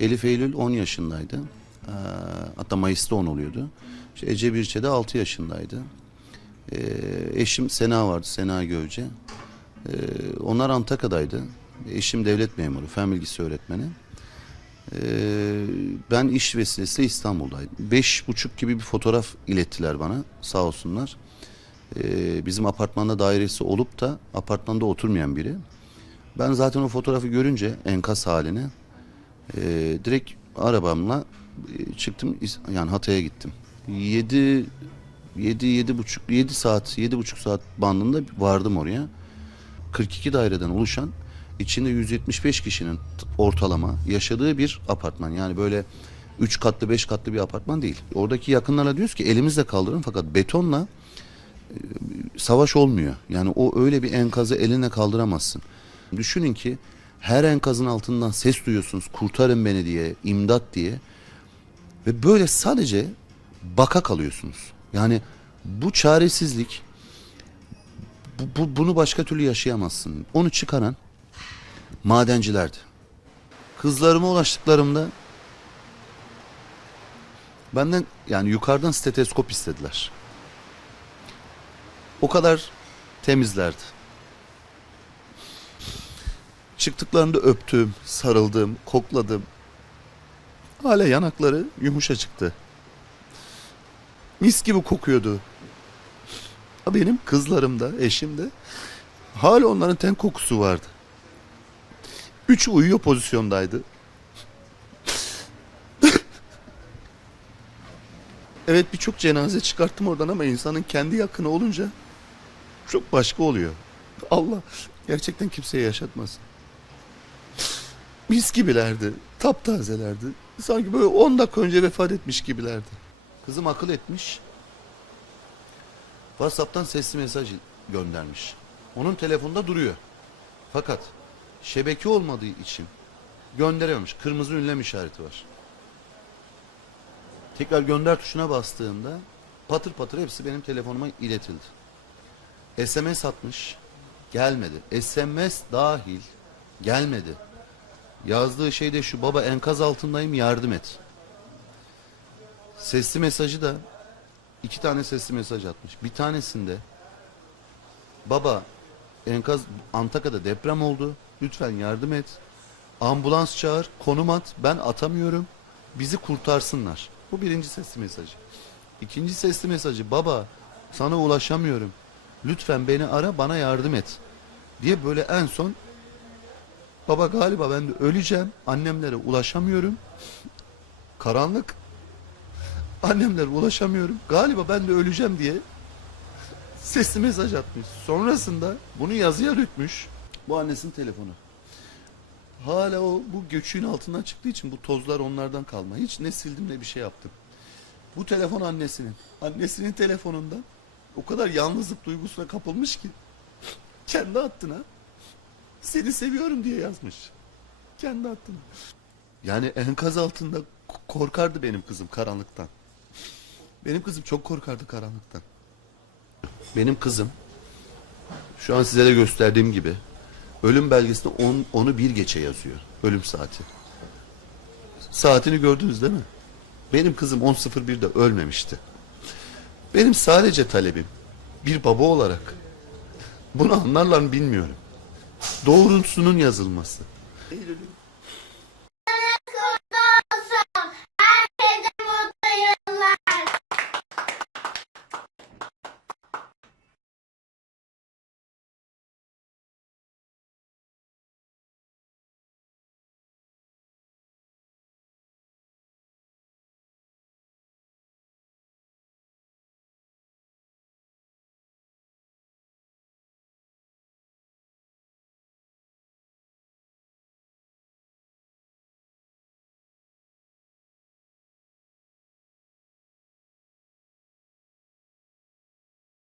Elif Eylül 10 yaşındaydı. Ee, hatta Mayıs'ta 10 oluyordu. İşte Ece Birçe de 6 yaşındaydı. Ee, eşim Sena vardı, Sena Gövce. Ee, onlar Antakya'daydı. Eşim devlet memuru, fen bilgisi öğretmeni. Ee, ben iş vesilesiyle İstanbul'daydım. Beş buçuk gibi bir fotoğraf ilettiler bana sağ olsunlar. Ee, bizim apartmanda dairesi olup da apartmanda oturmayan biri. Ben zaten o fotoğrafı görünce enkaz halini e, direkt arabamla e, çıktım yani Hatay'a gittim. 7 7 yedi buçuk 7 saat yedi buçuk saat bandında vardım oraya. 42 daireden oluşan içinde 175 kişinin ortalama yaşadığı bir apartman. Yani böyle 3 katlı 5 katlı bir apartman değil. Oradaki yakınlarla diyoruz ki elimizle kaldırın fakat betonla e, savaş olmuyor. Yani o öyle bir enkazı eline kaldıramazsın. Düşünün ki her enkazın altından ses duyuyorsunuz kurtarın beni diye, imdat diye. Ve böyle sadece baka kalıyorsunuz. Yani bu çaresizlik bu, bu- bunu başka türlü yaşayamazsın. Onu çıkaran madencilerdi. Kızlarıma ulaştıklarımda benden yani yukarıdan steteskop istediler. O kadar temizlerdi. Çıktıklarında öptüm, sarıldım, kokladım. Hala yanakları yumuşacıktı. Mis gibi kokuyordu. Benim kızlarımda, eşimde hala onların ten kokusu vardı. Üç uyuyor pozisyondaydı. evet birçok cenaze çıkarttım oradan ama insanın kendi yakını olunca çok başka oluyor. Allah gerçekten kimseye yaşatmasın. Mis gibilerdi. Taptazelerdi. Sanki böyle 10 dakika önce vefat etmiş gibilerdi. Kızım akıl etmiş. WhatsApp'tan sesli mesaj göndermiş. Onun telefonda duruyor. Fakat şebeke olmadığı için gönderememiş. Kırmızı ünlem işareti var. Tekrar gönder tuşuna bastığımda patır patır hepsi benim telefonuma iletildi. SMS atmış. Gelmedi. SMS dahil gelmedi. Yazdığı şey de şu baba enkaz altındayım yardım et. Sesli mesajı da iki tane sesli mesaj atmış. Bir tanesinde baba enkaz Antakya'da deprem oldu. Lütfen yardım et. Ambulans çağır, konum at. Ben atamıyorum. Bizi kurtarsınlar. Bu birinci sesli mesajı. İkinci sesli mesajı baba sana ulaşamıyorum. Lütfen beni ara bana yardım et. Diye böyle en son baba galiba ben de öleceğim. Annemlere ulaşamıyorum. Karanlık. Annemlere ulaşamıyorum. Galiba ben de öleceğim diye sesli mesaj atmış. Sonrasında bunu yazıya dökmüş. Bu annesinin telefonu. Hala o bu göçüğün altından çıktığı için bu tozlar onlardan kalma. Hiç ne sildim ne bir şey yaptım. Bu telefon annesinin. Annesinin telefonundan o kadar yalnızlık duygusuna kapılmış ki kendi hattına seni seviyorum diye yazmış. Kendi hattına. Yani enkaz altında korkardı benim kızım karanlıktan. Benim kızım çok korkardı karanlıktan. Benim kızım şu an size de gösterdiğim gibi ölüm belgesinde on, onu bir geçe yazıyor. Ölüm saati. Saatini gördünüz değil mi? Benim kızım 10.01'de ölmemişti. Benim sadece talebim bir baba olarak bunu anlarlar mı bilmiyorum. Doğrusunun yazılması. Eylül'ün